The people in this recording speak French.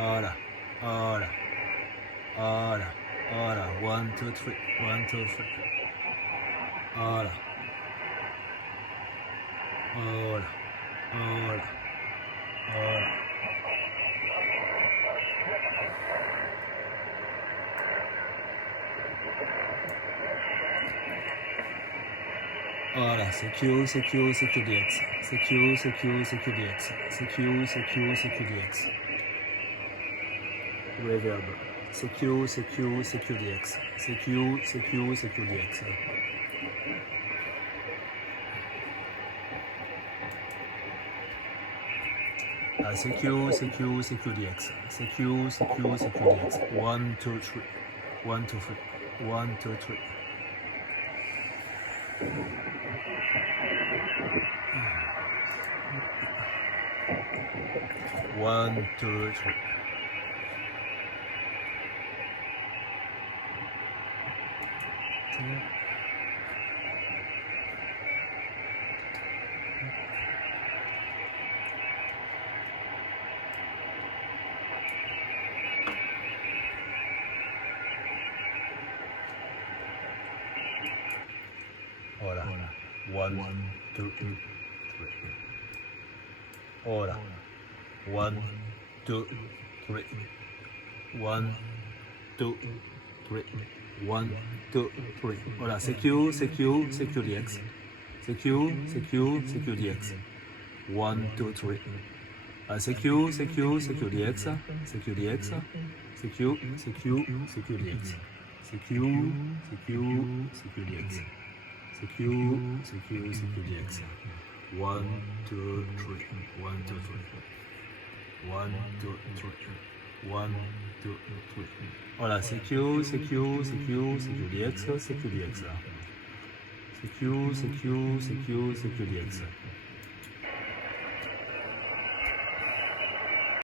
Voilà, voilà, voilà, voilà. 1, 2, 3, 1, 2, 3. Voilà, voilà, voilà, voilà. Voilà, c'est Q, c'est Q, c'est QDX. C'est Q, c'est Q, c'est QDX. C'est Q, c'est Q, c'est QDX. Reverb. C'est Q, c'est Q, c'est QDX. C'est Q, c'est Q, c'est QDX. Ah, c'est Q, c'est Q, c'est QDX. C'est Q, c'est Q, c'est QDX. 1, 2, 3. 1, 2, 3. 1, 2, 3. 1, 2, 3. Voilà. 1, 2, 3. Voilà. 1, 2, 3. 1, 2, 3. 1, 2, 3. Voilà, c'est Q, c'est Q, c'est QDX. C'est Q, c'est Q, c'est QDX. 1, 2, 3. Ah, c'est Q, c'est Q, c'est QDX. C'est QDX. C'est Q, c'est Q, c'est QDX. C'est Q, c'est Q, c'est QDX. C'est Q, c'est Q, c'est QDX. 1, 2, 3. 1, 2, 3. 1, 2, 3. 1, 2, 3. Voilà, c'est Q, c'est Q, c'est Q, c'est QDX, c'est QDX. C'est Q, c'est Q, c'est Q, c'est QDX.